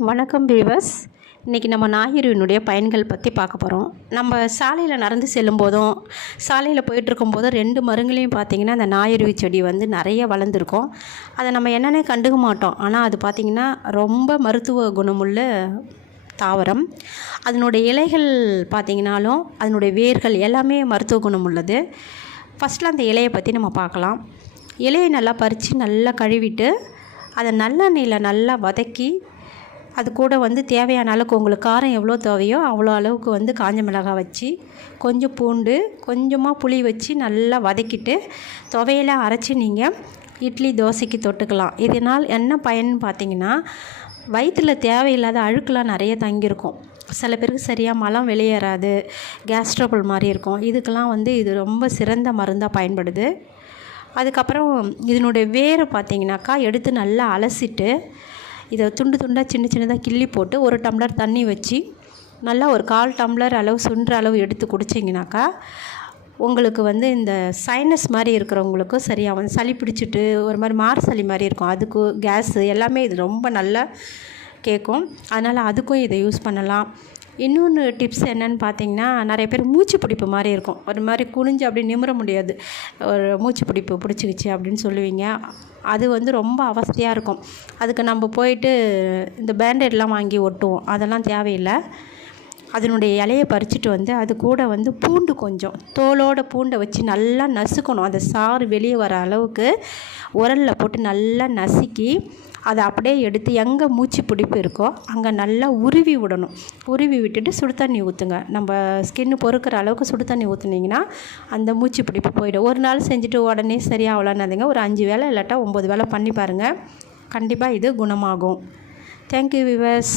வணக்கம் பீவர்ஸ் இன்றைக்கி நம்ம ஞாயிறுவினுடைய பயன்கள் பற்றி பார்க்க போகிறோம் நம்ம சாலையில் நடந்து செல்லும் போதும் சாலையில் போயிட்டுருக்கும் போதும் ரெண்டு மருங்குலையும் பார்த்திங்கன்னா அந்த ஞாயிறுவி செடி வந்து நிறைய வளர்ந்துருக்கும். அதை நம்ம என்னென்ன கண்டுக்க மாட்டோம். ஆனால் அது பார்த்திங்கன்னா ரொம்ப மருத்துவ குணமுள்ள தாவரம். அதனுடைய இலைகள் பார்த்திங்கனாலும் அதனுடைய வேர்கள் எல்லாமே மருத்துவ குணம் உள்ளது. ஃபஸ்ட்டில் அந்த இலையை பற்றி நம்ம பார்க்கலாம். இலையை நல்லா பறித்து நல்லா கழுவிட்டு அதை நல்லெண்ணெயில் நல்லா வதக்கி அது கூட வந்து தேவையான அளவுக்கு உங்களுக்கு காரம் எவ்வளோ தேவையோ அவ்வளோ அளவுக்கு வந்து காஞ்ச மிளகாய் வச்சு கொஞ்சம் பூண்டு கொஞ்சமாக புளி வச்சு நல்லா வதக்கிட்டு துவையில அரைச்சி நீங்கள் இட்லி தோசைக்கு தொட்டுக்கலாம். இதனால் என்ன பயன் பார்த்தீங்கன்னா வயிற்றில் தேவையில்லாத அழுக்கெலாம் நிறைய தங்கியிருக்கும். சில பேருக்கு சரியாக மலம் வெளியேறாது கேஸ்ட்ரபிள் மாதிரி இருக்கும். இதுக்கெல்லாம் வந்து இது ரொம்ப சிறந்த மருந்தாக பயன்படுது. அதுக்கப்புறம் இதனுடைய வேரை பார்த்தீங்கன்னாக்கா எடுத்து நல்லா அலசிட்டு இதை துண்டு துண்டாக சின்ன சின்னதாக கிள்ளி போட்டு ஒரு டம்ளர் தண்ணி வச்சு நல்லா ஒரு கால் டம்ளர் அளவு சுன்ற அளவு எடுத்து குடிச்சிங்கனாக்கா உங்களுக்கு வந்து இந்த சைனஸ் மாதிரி இருக்கிறவங்களுக்கும் சரியாக வந்து சளி பிடிச்சிட்டு ஒரு மாதிரி மார் சளி மாதிரி இருக்கும். அதுக்கு கேஸு எல்லாமே இது ரொம்ப நல்லா கேட்கும். அதனால் அதுக்கும் இதை யூஸ் பண்ணலாம். இன்னொன்று டிப்ஸ் என்னன்னு பார்த்தீங்கன்னா நிறைய பேர் மூச்சு பிடிப்பு மாதிரி இருக்கும். ஒரு மாதிரி குனிஞ்சு அப்படி நிமிர முடியாது. ஒரு மூச்சு பிடிப்பு பிடிச்சிக்கிச்சு அப்படின்னு சொல்லுவீங்க. அது வந்து ரொம்ப அவஸ்தையாக இருக்கும். அதுக்கு நம்ம போயிட்டு இந்த பேண்டேட்லாம் வாங்கி ஒட்டுவோம். அதெல்லாம் தேவையில்லை. அதனுடைய இலையை பறிச்சுட்டு வந்து அது கூட வந்து பூண்டு கொஞ்சம். தோலோட பூண்டை வச்சு நல்லா நசுக்கணும். அந்த சாறு வெளியே வர அளவுக்கு உரலில் போட்டு நல்லா நசுக்கி அதை அப்படியே எடுத்து எங்கே மூச்சு பிடிப்பு இருக்கோ அங்கே நல்லா உருவி விடணும். உருவி விட்டுட்டு சுடு தண்ணி ஊற்றுங்க நம்ம ஸ்கின்னு பொறுக்கிற அளவுக்கு சுடு தண்ணி ஊற்றுனீங்கன்னா அந்த மூச்சு பிடிப்பு போயிடும். ஒரு நாள் செஞ்சுட்டு உடனே சரியாகலன்னாதுங்க ஒரு அஞ்சு வேலை இல்லாட்டா ஒம்பது வேலை பண்ணி பாருங்கள் கண்டிப்பாக இது குணமாகும். Thank you viewers